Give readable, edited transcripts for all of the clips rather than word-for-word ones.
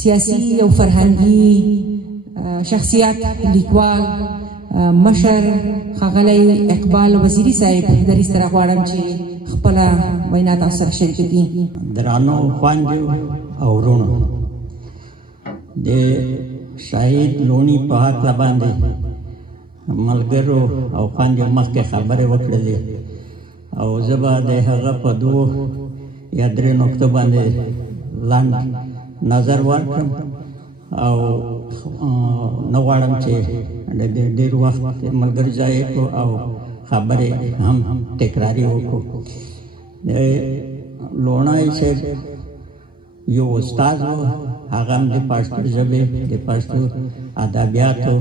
سیاسي او فرهنګي شخصیت لیکوال مشر ښاغلی اقبال وزیري صاحب در سره غواړم چې خپله وینا تاسو سره شریکه کړي. درانو خویندو او وروڼو، د شهید لوني په هکله باندې ملګرو او خویندو مخکې خبرې وکړلې او زه به د هغه په دوو یا درې نقطو باندې لنډ نظر ورکړم او نه غواړم چې ډېر وخت ملګري ضایع کړو او خبرې هم تکراري وکړو. لونی صاحب یو استاد و، هغه هم د پښتو ژبې د پښتو ادبیاتو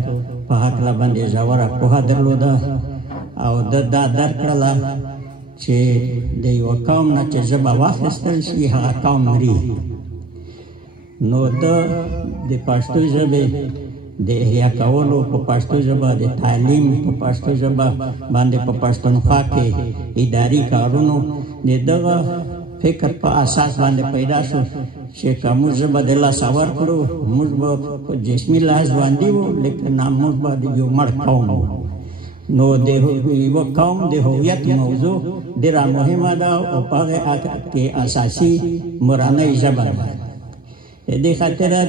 په هکله باندې ژوره پوهه درلوده او ده دا درک کړله چې د یوه قوم نه چې ژبه واخیستل شي هغه قوم مري. نو ده د پښتو ژبې د احیا کولو په پښتو ژبه، د تعلیم په پښتو ژبه باندې په پښتونخوا کې اداري کارونو د دغه فکر په اساس باندې پیدا شو چې که موږ ژبه د لاسه ورکړو موږ به په جسمي لحاظ ژوندي وو، لیکن موږ به د یو مړ قوم وو. نو د یوه قوم د هویت موضوع ډېره مهمه ده او په هغې کې اساسي مورنۍ ژبه ده. دې خاطره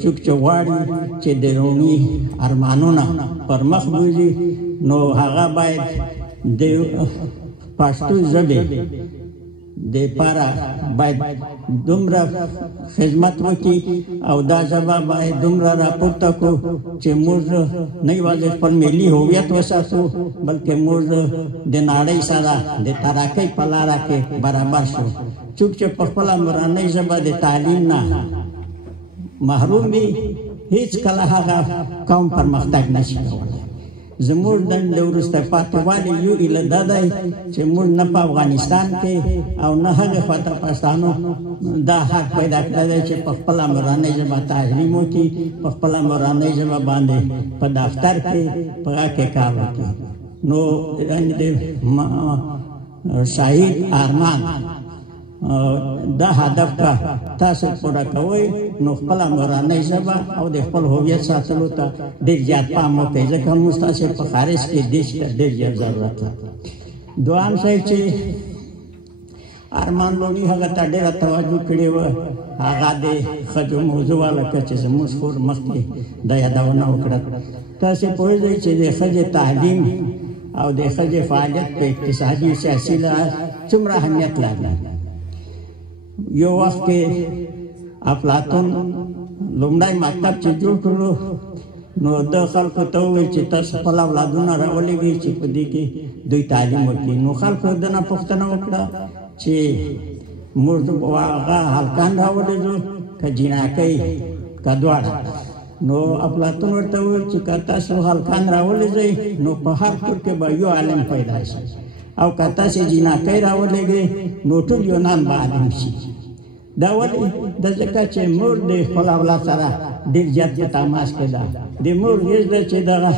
څوک چې غواړي چې د رومي ارمانونه پر مخ بوځي نو هغه باید د پښتو ژبې دپاره باید دومره خدمت وکړي او دا ژبه باید دومره راپورته کړو چې موږ نه یوازې خپل ملي هویت وساتو بلکې موږ د نړۍ سره د ترقۍ په لاره کې برابر شو. څوک چې په خپله مورنۍ ژبه د تعلیم نه محروم وي هېڅکله هغه قوم پرمختګ نشي کولی. زموږ د وروسته پاتې والي یو علت دا دی چې موږ نه په افغانستان کې او نه هغې خواته پښتانو دا حق پیدا کړی دی چې په خپله مورنۍ ژبه تعلیم وکړي، په خپله مورنۍ ژبه باندې په دفتر کې په هغه کې کار وکړي. نو د شهید ارمان دا هدف که تاسو پوره کوئ نو خپله مورنۍ ژبه او د خپل هویت ساتلو ته ډېر زیات پام وکړئ، ځکه موږ تاسو په خارج کې دیش ته ډېر زیات ضرورت ده. دویم شی چې ارمان لوني هغه ته ډېره توجه کړې وه هغه د ښځو موضوع وه، لکه چې زموږ خور مخکې دا یادونه وکړه. تاسې پوهېږئ چې د ښځې تعلیم او د ښځې فعالیت په اقتصادي سیاسي لحاظ څومره اهمیت لري. یو وخت کې افلاطون لومړی مکتب چې جوړ کړلو نو د خلکو ته وویل چې تاسو خپل اولادونه راولېږئ چې په دې کې دوی تعلیم وکړي. نو خلکو د نه پوښتنه وکړه چې موږ هغه هلکان راولېږو که جینکۍ که دواړه. نو افلاطون ورته وویل چې که تاسو هلکان راولېږئ نو په هر کور کې به یو عالم پیدا شي او که تاسې جینکۍ راولېږئ نو ټول یو نام به عالم شي. دا ولې؟ دا ځکه چې مور د خپل اولاد سره ډېر زیات په تماس کې ده. د مور غېږ ده چې دغه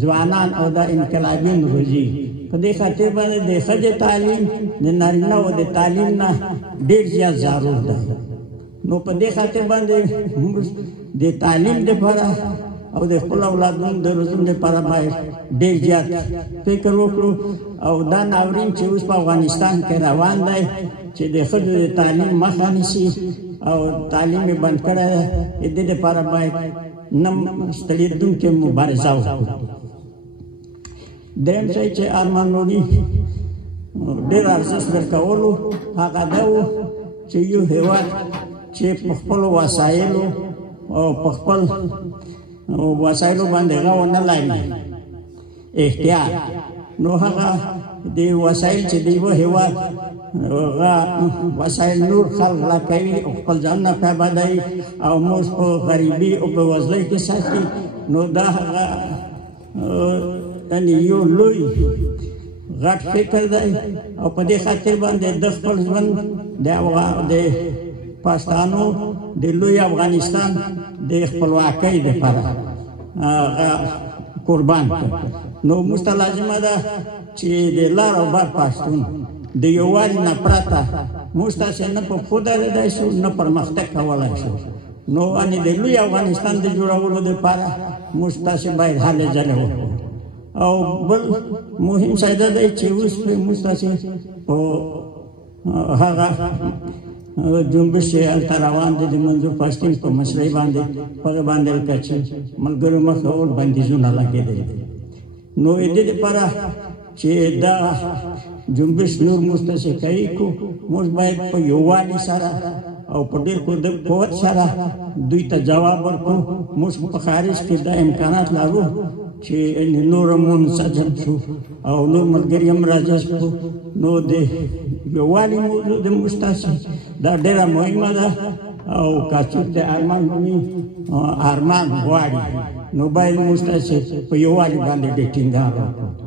ځوانان او د انقلابین روزي. په دې خاطر باندې د ښځې تعلیم د نارینه‌و د تعلیم نه ډېر زیات ضرور ده. نو په دې خاطر باندې موږ د تعلیم دپاره او د خپل اولادونو د روزنې لپاره باید ډېر زیات فکر وکړو. او دا ناورین چې اوس په افغانستان کې روان دی چې د ښځو د تعلیم مخه نیسي او تعلیم یې بند کړی دی، د دې لپاره باید نه ستړېدونکې مبارزه وکړو. درېیم شی چې ارمان لوني ډېر ارزښت ورکولو هغه دا و چې یو هېواد چې په خپلو وسایلو او په خپل وسایلو باندې هغه ونه لري احتیاط، نو هغه د وسایل چې د یوه هېواد هغه وسایل نور خلق را کوي او خپل ځانونه پرې بدوي او موږ په غریبي او په وزلۍ کې ساتي. نو دا هغه یو لوی غټ فکر دی او په دې خاطر باندې د خپل ژوند د پښتانو د لوی افغانستان د خپلواکۍ دپاره قربان کړ. نو موږ ته لازمه ده چې د لر او بر پښتون د یووالي نه پرته موږ تاسې نه په پښو درېدای شو نه پرمختګ کولی شو. نو ان د لوی افغانستان د جوړولو لپاره موږ تاسو باید هلې ځلې وکړو او بل مهم څه ده چې اوس موږ تاسو په هغه جنبش هلته روان دي د منظور پښتون په مشرۍ باندې په باندې کچې ملګرو مخه اور بندیزونه لګېدل نو د دې لپاره چې دا جنبش نور مستشه کوي کو موږ باید په یووالي سره او په ډېر قوت سره دوی ته جواب ورکړو موږ په خارج کې دا امکانات لرو چې نور منسجم شو او نور ملګري هم راځي نو د یووالي موضوع د مستشه دا ډېره مهمه ده او کاڅوک د ارمان بومي ارمان غواړي نو باید مستشه په یووالي باندې ټینګار وکړو